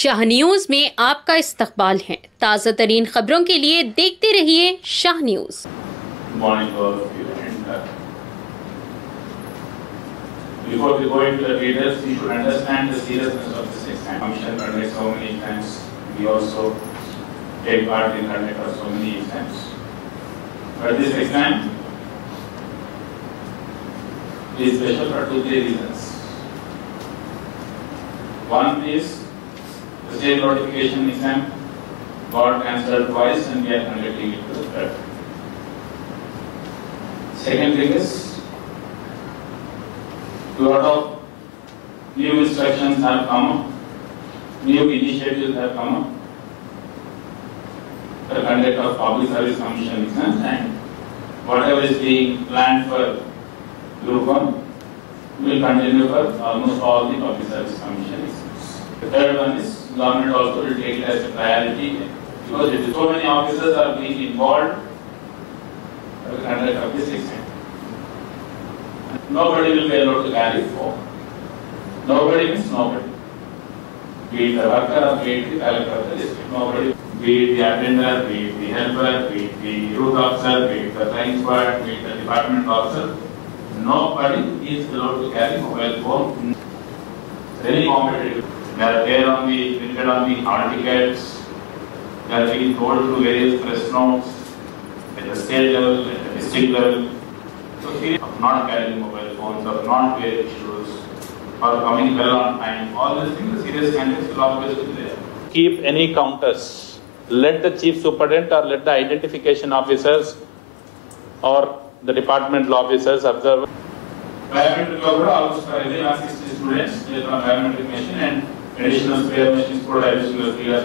Shah news में आपका इस्तकबाल है। ताज़ा तरीन खबरों के लिए देखते रहिए Shah news. Before we go into the details, we should understand the seriousness of this exam. Commission conducts so many exams. We also take part in conduct of so many exams. But this exam is special for 2-3 reasons. One is the state notification exam got cancelled twice and we are conducting it for the third. Second thing is, a lot of new instructions have come up, new initiatives have come up for the conduct of Public Service Commission exams, and whatever is being planned for Group 1 will continue for almost all the Public Service Commission exams. The third one is government also will take it as a priority because so many officers are being involved for the conduct of this exam. Nobody will be allowed to carry forward. Nobody means nobody. Be it the worker, be it the collector of the district, nobody. Be it the attender, be it the helper, be it the route officer, be it the flying squad, be it the department officer. Nobody is allowed to carry mobile phone. Very competitive. They are there on the printed on the hall tickets. They are being told through various press notes at the state level, at the district level. So serious of not carrying mobile phones, of not wearing shoes, or coming well on time, all these things, the serious candidates will always be there. Keep any counters. Let the chief superintendent or let the identification officers or the departmental officers observe. Biometric program almost for every 60 students, they have biometric machine and additional spare machines for additional 3 years.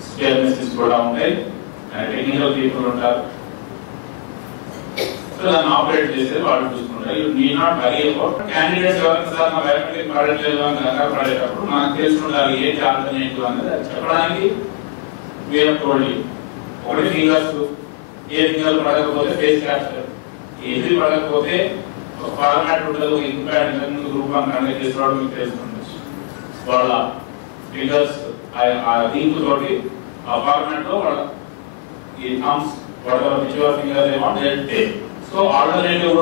Spare machines go down there, and technical people are. So then operate this is what to do. You need not worry about candidates who are biometric card level man తెలుసుకుంటారు ఏ alternative అన్నది చెప్పడానికి we have told you. ఒకటి fingers ఏ finger పడకపోతే face capture ఏది పడకపోతే ఒక format ఉండదు impact ముందు గ్రూప్ వన్ కండక్ట్ చేసేవాడు మీకు తెలుసుకుంటుంది వాళ్ళ ఫింగర్స్ ఆ లింక్ తోటి ఆ ఫార్మాట్ లో వాళ్ళ ఈ Thums whatever whichever finger they want, they'll take. So alternative